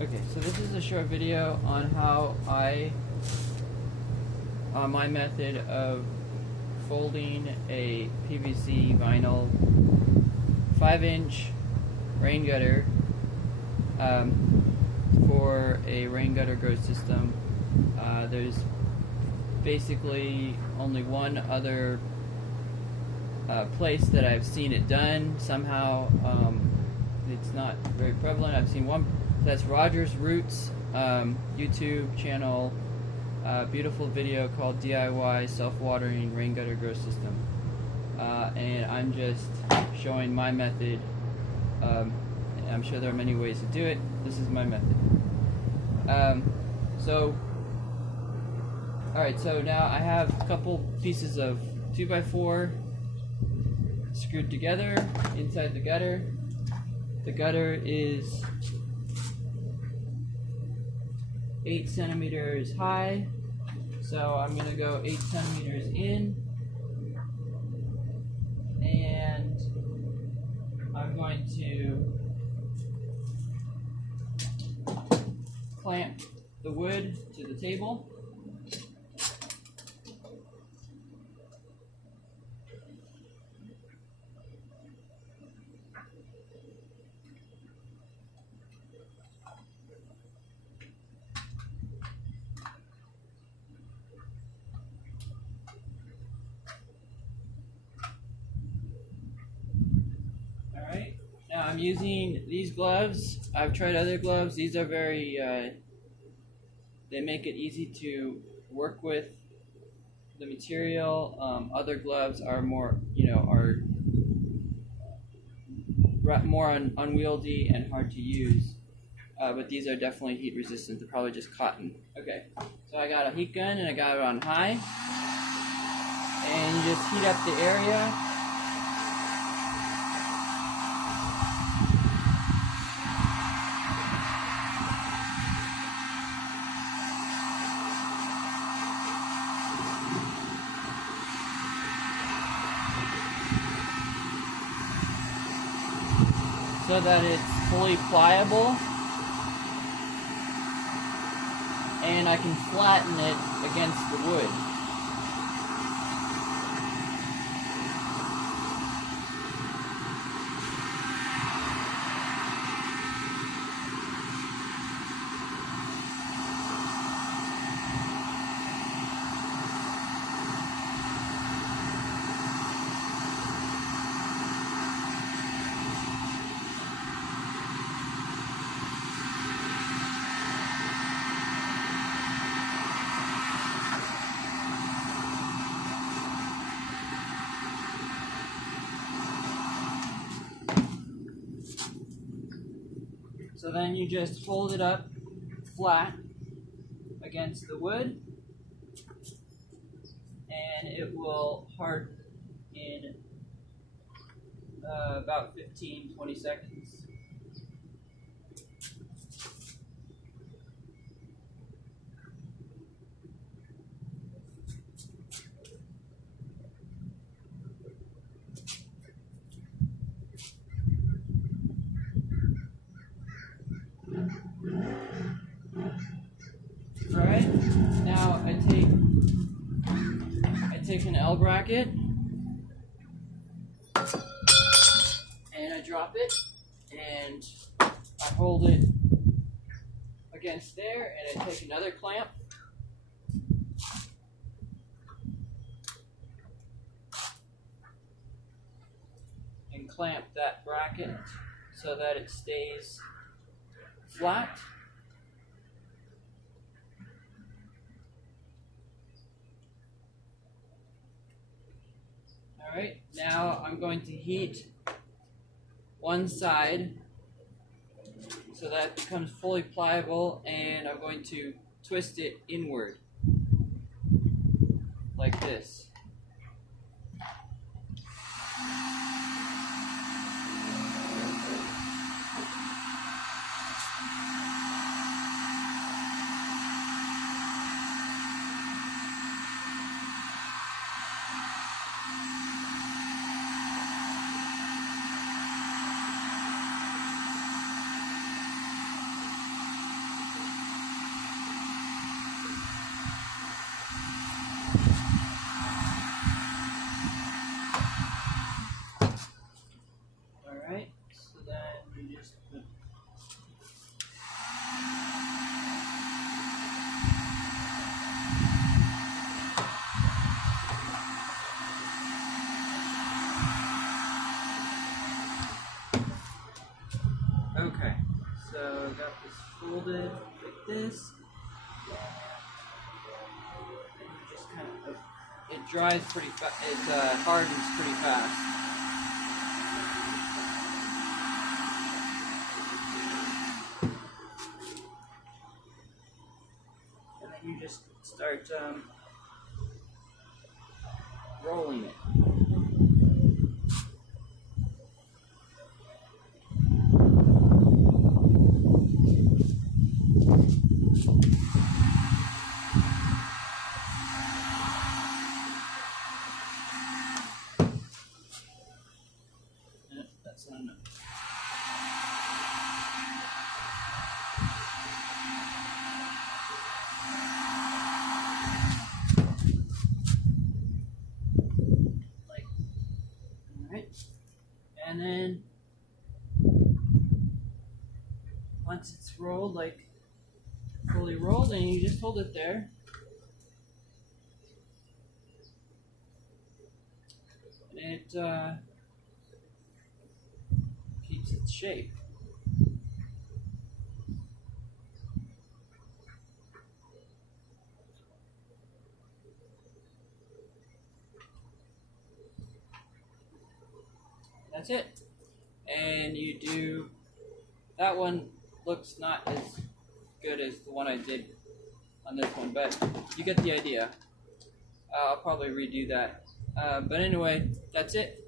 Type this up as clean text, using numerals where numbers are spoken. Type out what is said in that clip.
Okay, so this is a short video on how my method of folding a PVC vinyl 5-inch rain gutter for a rain gutter growth system. There's basically only one other place that I've seen it done. Somehow it's not very prevalent. I've seen one. That's RogersRoots YouTube channel. Beautiful video called DIY Self-Watering Rain Gutter Grow System. And I'm just showing my method. I'm sure there are many ways to do it. This is my method. Alright, so now I have a couple pieces of 2x4 screwed together inside the gutter. The gutter is 8 centimeters high, so I'm going to go 8 centimeters in, and I'm going to clamp the wood to the table. Now I'm using these gloves. I've tried other gloves. These are very, they make it easy to work with the material. Other gloves are more, more unwieldy and hard to use. But these are definitely heat resistant. They're probably just cotton. Okay, so I got a heat gun and I got it on high. And you just heat up the area. So that it's fully pliable, and I can flatten it against the wood. So then you just hold it up flat against the wood, and it will harden in about 15-20 seconds. Alright, now I take an L bracket and I drop it and I hold it against there, and I take another clamp and clamp that bracket so that it stays flat. Alright, now I'm going to heat one side so that it becomes fully pliable, and I'm going to twist it inward like this. me just put. Okay, so I got this folded like this. And you just kind of, it dries pretty fast, it hardens pretty fast. And then you just start rolling it. That's not enough. Like, alright. And then once it's rolled, like fully rolled, and you just hold it there. And it keeps its shape. That's it. And you do, that one looks not as good as the one I did on this one, but you get the idea. I'll probably redo that. But anyway, that's it.